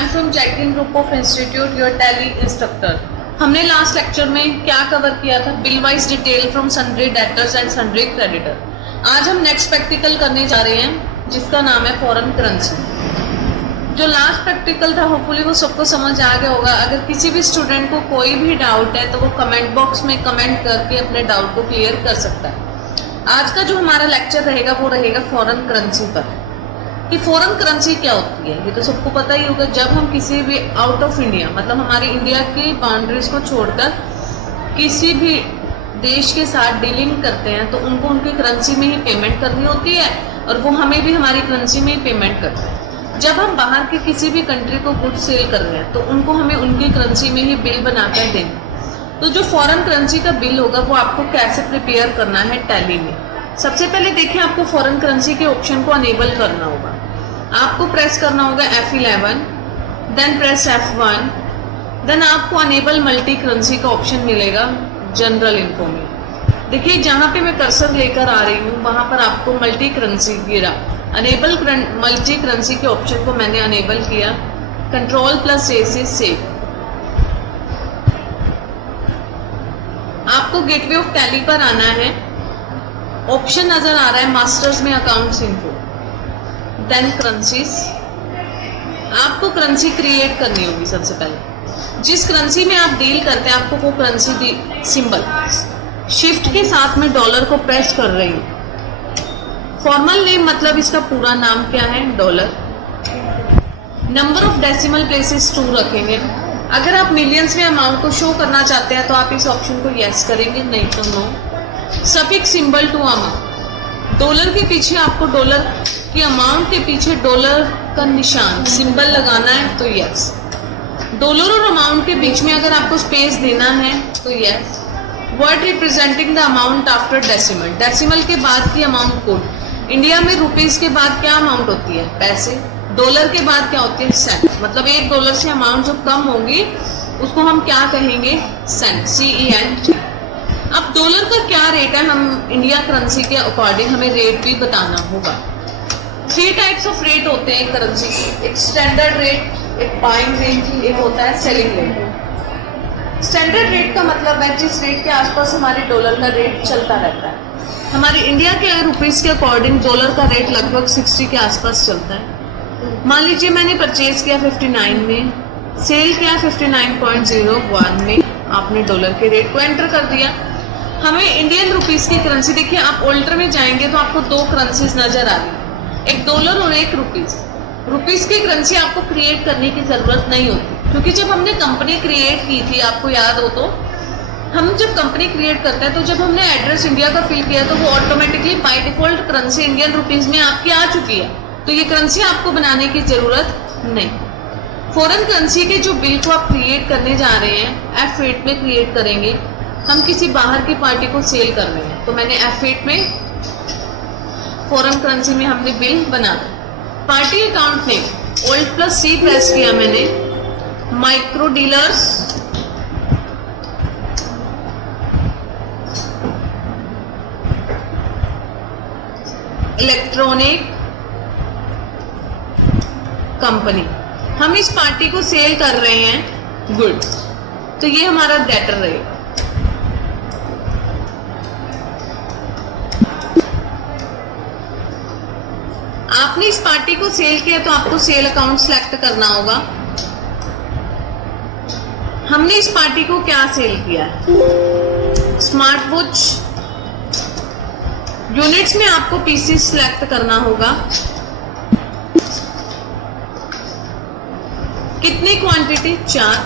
Am from Jacqueline group of institute, your tally instructor. हमने last lecture में क्या cover किया था? Bill wise detail from sundry debtors and sundry creditor. आज हम नेक्स्ट प्रैक्टिकल करने जा रहे हैं जिसका नाम है फॉरेन करेंसी। जो लास्ट प्रैक्टिकल था होपफुली वो सबको समझ आ गया होगा। अगर किसी भी स्टूडेंट को कोई भी डाउट है तो वो कमेंट बॉक्स में कमेंट करके अपने डाउट को क्लियर कर सकता है। आज का जो हमारा लेक्चर रहेगा वो रहेगा फॉरेन करेंसी पर, कि फॉरेन करेंसी क्या होती है। ये तो सबको पता ही होगा। जब हम किसी भी आउट ऑफ इंडिया, मतलब हमारे इंडिया की बाउंड्रीज को छोड़कर किसी भी देश के साथ डीलिंग करते हैं तो उनको उनकी करेंसी में ही पेमेंट करनी होती है और वो हमें भी हमारी करेंसी में ही पेमेंट करते हैं। जब हम बाहर के किसी भी कंट्री को गुड्स सेल कर रहे हैं तो उनको हमें उनकी करेंसी में ही बिल बनाकर देना। तो जो फॉरेन करेंसी का बिल होगा वो आपको कैसे प्रिपेयर करना है टैली में। सबसे पहले देखिए, आपको फॉरेन करेंसी के ऑप्शन को अनेबल करना होगा। आपको प्रेस करना होगा F11, then press F1, then आपको अनेबल मल्टी करेंसी का ऑप्शन मिलेगा जनरल इन्फो में। देखिए जहाँ पे मैं कर्सर लेकर आ रही हूँ वहाँ पर आपको मल्टी करेंसी गिरा। अनेबल मल्टी करेंसी के ऑप्शन को मैंने अनेबल किया, Ctrl+A से सेव। आपको गेटवे ऑफ टैली पर आना है। ऑप्शन नजर आ रहा है मास्टर्स में अकाउंट्स इन्फो, देन करेंसीज। आपको करेंसी क्रिएट करनी होगी। सबसे पहले जिस करेंसी में आप डील करते हैं आपको वो करेंसी सिंबल शिफ्ट के साथ में डॉलर को प्रेस कर रही हूँ। फॉर्मल नेम मतलब इसका पूरा नाम क्या है? Dollar. Number of decimal places 2 रखेंगे। अगर आप मिलियंस में अमाउंट को शो करना चाहते हैं तो आप इस ऑप्शन को यस करेंगे, नहीं तो no. Suffix symbol to amount, dollar के पीछे आपको डॉलर की अमाउंट के पीछे डॉलर का निशान सिंबल लगाना है तो यस। डॉलर और अमाउंट के बीच में अगर आपको स्पेस देना है तो yes. Word representing the amount after decimal, decimal के बाद की अमाउंट कोड। इंडिया में रुपीस के बाद क्या अमाउंट होती है? पैसे। डॉलर के बाद क्या होती है? सेंट। मतलब $1 से अमाउंट जो कम होगी उसको हम क्या कहेंगे? Saint, CENT। अब डॉलर का क्या रेट है? हम इंडिया करेंसी के अकॉर्डिंग हमें रेट भी बताना होगा। 3 टाइप्स ऑफ रेट होते हैं करेंसी के, एक स्टैंडर्ड रेट, एक बाइंग रेट, एक होता है सेलिंग रेट। स्टैंडर्ड रेट का मतलब है जिस रेट के आसपास हमारे डॉलर का रेट चलता रहता है। हमारे इंडिया के रुपीस के अकॉर्डिंग डॉलर का रेट लगभग 60 के आसपास चलता है। मान लीजिए मैंने परचेज किया 59 में, सेल किया 59.01 में, आपने डॉलर के रेट को एंटर कर दिया। हमें इंडियन रुपीस की करेंसी, देखिए आप ऑल्टर में जाएंगे तो आपको 2 करेंसीज नजर आ रही, एक डॉलर और एक रुपीस। रुपीस की करेंसी आपको क्रिएट करने की जरूरत नहीं होती, क्योंकि जब हमने कंपनी क्रिएट की थी, आपको याद हो तो, हम जब कंपनी क्रिएट करते हैं तो जब हमने एड्रेस इंडिया का फिल किया तो वो automatically by default currency Indian rupees में आपकी आ चुकी है। तो ये करेंसी आपको बनाने की जरूरत नहीं। फॉरेन करेंसी के जो बिल को आप क्रिएट करने जा रहे हैं F8 में क्रिएट करेंगे। हम किसी बाहर की पार्टी को सेल कर रहे हैं तो मैंने F8 में फॉरेन करेंसी में हमने बिल बना। Party account name Alt+C press किया मैंने, माइक्रो डीलर्स, इलेक्ट्रॉनिक कंपनी। हम इस पार्टी को सेल कर रहे हैं गुड्स, तो ये हमारा डेटर रहेगा। आपने इस पार्टी को सेल किया तो आपको सेल अकाउंट सेलेक्ट करना होगा। हमने इस पार्टी को क्या सेल किया है? Smart watch. यूनिट्स में आपको पीसीस सिलेक्ट करना होगा। कितनी क्वांटिटी? 4।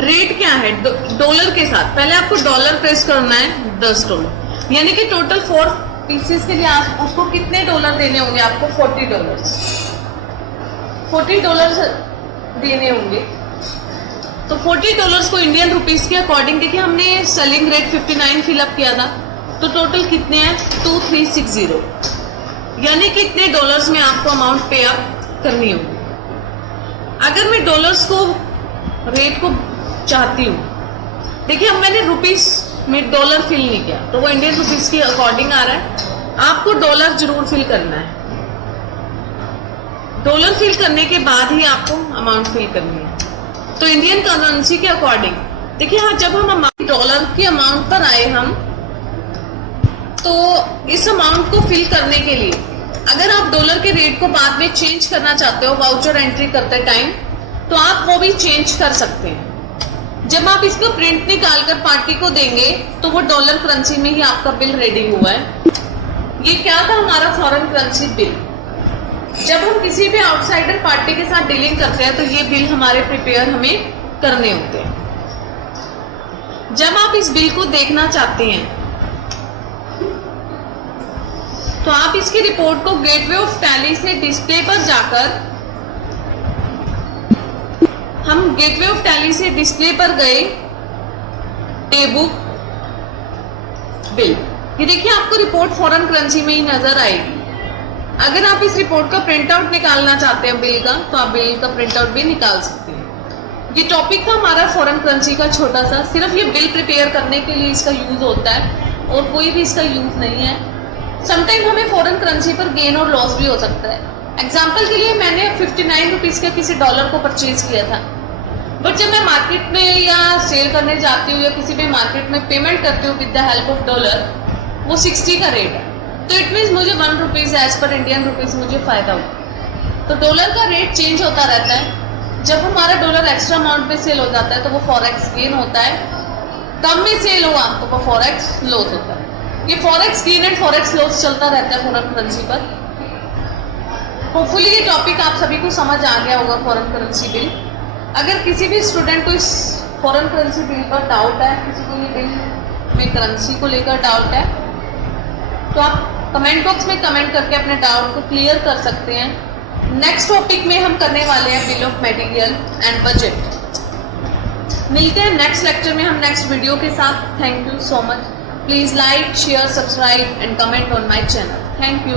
रेट क्या है? डॉलर के साथ। पहले आपको डॉलर प्रेस करना है, $10, यानी कि टोटल 4 पीसेस के लिए आप उसको कितने डॉलर देने होंगे? आपको $40 देने होंगे। तो $40 को इंडियन रुपीस के अकॉर्डिंग, देखिए हमने सेलिंग रेट 59 फिलअप किया था तो टोटल कितने हैं? 2360, यानी कि इतने डॉलर्स में आपको अमाउंट पे अप करनी होगी। अगर मैं डॉलर्स को रेट को चाहती हूँ, देखिए अब मैंने रुपीस में डॉलर फिल नहीं किया तो वो इंडियन रुपीस के अकॉर्डिंग आ रहा है। आपको डॉलर जरूर फिल करना है। डॉलर फिल करने के बाद ही आपको अमाउंट फिल करनी है। तो इंडियन करेंसी के अकॉर्डिंग देखिए, हाँ, जब हम अमाउंट डॉलर के अमाउंट पर आए हम, तो इस अमाउंट को फिल करने के लिए अगर आप डॉलर के रेट को बाद में चेंज करना चाहते हो वाउचर एंट्री करते टाइम, तो आप वो भी चेंज कर सकते हैं। जब आप इसको प्रिंट निकालकर पार्टी को देंगे तो वो डॉलर करेंसी में ही आपका बिल रेडी हुआ है। ये क्या था? हमारा फॉरेन करेंसी बिल। जब हम किसी भी आउटसाइडर पार्टी के साथ डीलिंग करते हैं तो ये बिल हमारे प्रिपेयर हमें करने होते हैं। जब आप इस बिल को देखना चाहते हैं तो आप इसकी रिपोर्ट को गेटवे ऑफ टैली से डिस्प्ले पर जाकर, हम गेटवे ऑफ टैली से डिस्प्ले पर गए, पे बुक बिल, ये देखिए आपको रिपोर्ट फॉरेन करेंसी में ही नजर आएगी। अगर आप इस रिपोर्ट का प्रिंट आउट निकालना चाहते हैं बिल का, तो आप बिल का प्रिंट आउट भी निकाल सकते हैं। ये टॉपिक था हमारा फॉरेन करेंसी का छोटा सा, सिर्फ ये बिल प्रिपेयर करने के लिए इसका यूज होता है और कोई भी इसका यूज नहीं है। समटाइम हमें फॉरेन करेंसी पर गेन और लॉस भी हो सकता है। एग्जाम्पल के लिए मैंने 59 रुपीज के किसी डॉलर को परचेज किया था, बट जब मैं मार्केट में या सेल करने जाती हूँ या किसी भी मार्केट में पेमेंट करती हूँ with the help of dollar, वो 60 का रेट है, तो इट मीन्स मुझे 1 rupees as per Indian rupees मुझे फायदा होगा। तो डॉलर का रेट चेंज होता रहता है। जब हमारा डॉलर एक्स्ट्रा अमाउंट पे सेल हो जाता है तो वो फॉरेक्स गेन होता है, कम में सेल हुआ तो वो फॉरेक्स लॉस होता है। ये forex gain and forex loss चलता रहता है फॉरेन करेंसी पर। होपफुली ये टॉपिक आप सभी को समझ आ गया होगा, फॉरेन करेंसी बिल। अगर किसी भी स्टूडेंट को इस फॉरेन करेंसी बिल पर डाउट है, किसी को ये बिल में करेंसी को लेकर डाउट है, तो आप कमेंट बॉक्स में कमेंट करके अपने डाउट को क्लियर कर सकते हैं। नेक्स्ट टॉपिक में हम करने वाले हैं bill of material and budget. मिलते हैं नेक्स्ट लेक्चर में हम नेक्स्ट वीडियो के साथ। Thank you so much. Please like, share, subscribe and comment on my channel. Thank you.